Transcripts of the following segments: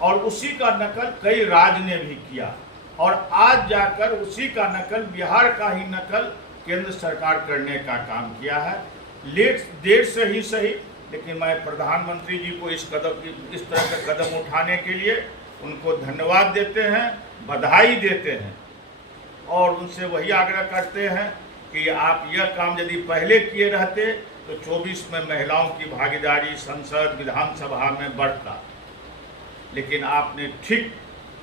और उसी का नकल कई राज्य ने भी किया, और आज जाकर उसी का नकल, बिहार का ही नकल केंद्र सरकार करने का काम किया है। लेट देर से ही सही, लेकिन मैं प्रधानमंत्री जी को इस तरह का कदम उठाने के लिए उनको धन्यवाद देते हैं, बधाई देते हैं, और उनसे वही आग्रह करते हैं कि आप यह काम यदि पहले किए रहते तो 24 में महिलाओं की भागीदारी संसद विधानसभा में बढ़ता, लेकिन आपने ठीक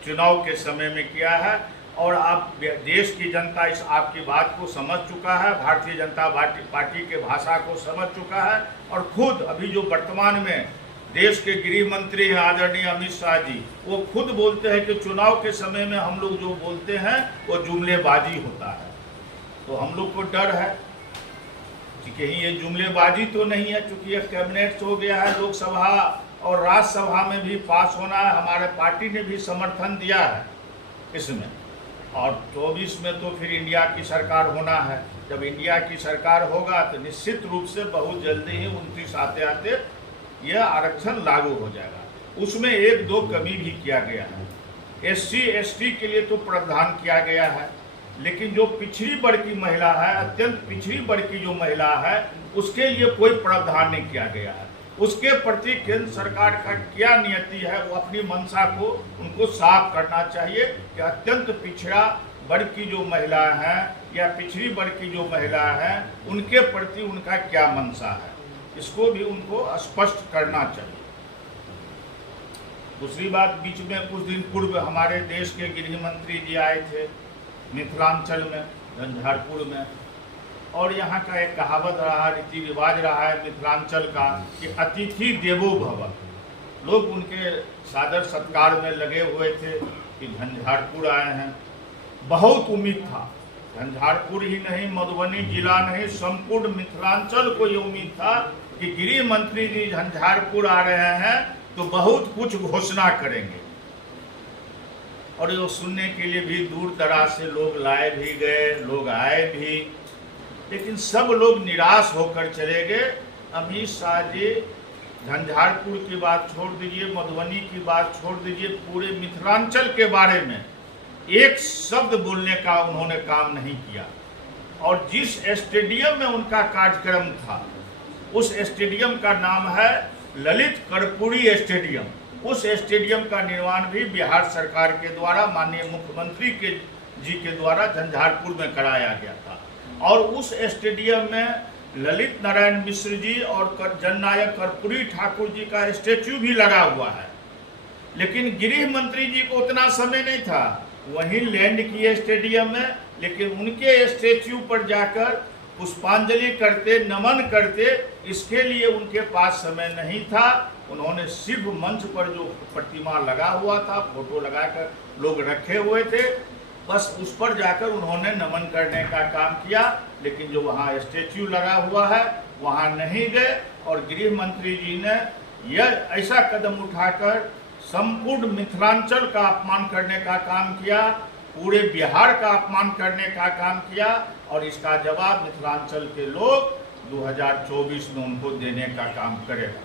चुनाव के समय में किया है, और आप देश की जनता इस आपकी बात को समझ चुका है, भारतीय जनता पार्टी के भाषा को समझ चुका है, और खुद अभी जो वर्तमान में देश के गृह मंत्री हैं आदरणीय अमित शाह जी, वो खुद बोलते हैं कि चुनाव के समय में हम लोग जो बोलते हैं वो जुमलेबाजी होता है। तो हम लोग को डर है कि कहीं ये जुमलेबाजी तो नहीं है, क्योंकि ये कैबिनेट हो गया है, लोकसभा और राज्यसभा में भी पास होना है, हमारे पार्टी ने भी समर्थन दिया है इसमें, और 24 में तो फिर इंडिया की सरकार होना है। जब इंडिया की सरकार होगा तो निश्चित रूप से बहुत जल्दी ही 29 आते आते यह आरक्षण लागू हो जाएगा। उसमें 1-2 कमी भी किया गया है। SC ST के लिए तो प्रावधान किया गया है, लेकिन जो पिछड़ी वर्ग की महिला है, अत्यंत पिछड़ी वर्ग की जो महिला है, उसके लिए कोई प्रावधान नहीं किया गया है। उसके प्रति केंद्र सरकार का क्या नियति है, वो अपनी मंशा को उनको साफ करना चाहिए कि अत्यंत पिछड़ा वर्ग की जो महिला है या पिछड़ी वर्ग की जो महिला है, उनके प्रति उनका क्या मंशा है, इसको भी उनको स्पष्ट करना चाहिए। दूसरी बात, बीच में कुछ दिन पूर्व हमारे देश के गृह मंत्री जी आए थे मिथिलांचल में, झंझारपुर में, और यहाँ का एक कहावत रहा, रीति रिवाज रहा है मिथिलांचल का कि अतिथि देवो भव। लोग उनके सादर सत्कार में लगे हुए थे कि झंझारपुर आए हैं। बहुत उम्मीद था, झंझारपुर ही नहीं, मधुबनी जिला नहीं, संपूर्ण मिथिलांचल को ये उम्मीद था कि गृह मंत्री जी झंझारपुर आ रहे हैं तो बहुत कुछ घोषणा करेंगे, और ये सुनने के लिए भी दूर दराज से लोग लाए भी गए, लोग आए भी, लेकिन सब लोग निराश होकर चले गए। अमित शाह जी झंझारपुर की बात छोड़ दीजिए, मधुबनी की बात छोड़ दीजिए, पूरे मिथिलांचल के बारे में एक शब्द बोलने का उन्होंने काम नहीं किया। और जिस स्टेडियम में उनका कार्यक्रम था, उस स्टेडियम का नाम है ललित कर्पूरी स्टेडियम। उस स्टेडियम का निर्माण भी बिहार सरकार के द्वारा माननीय मुख्यमंत्री जी के द्वारा झंझारपुर में कराया गया था, और उस स्टेडियम में ललित नारायण मिश्र जी और जननायक कर्पूरी ठाकुर जी का स्टैच्यू भी लगा हुआ है। लेकिन गृह मंत्री जी को उतना समय नहीं था, वहीं लैंड किए स्टेडियम में, लेकिन उनके स्टैच्यू पर जाकर पुष्पांजलि करते, नमन करते, इसके लिए उनके पास समय नहीं था। उन्होंने सिर्फ मंच पर जो प्रतिमा लगा हुआ था, फोटो लगाकर लोग रखे हुए थे, बस उस पर जाकर उन्होंने नमन करने का काम किया, लेकिन जो वहाँ स्टैच्यू लगा हुआ है वहाँ नहीं गए। और गृह मंत्री जी ने यह ऐसा कदम उठाकर संपूर्ण मिथिलांचल का अपमान करने का काम किया, पूरे बिहार का अपमान करने का काम किया, और इसका जवाब मिथिलांचल के लोग 2024 में उनको देने का काम करेगा।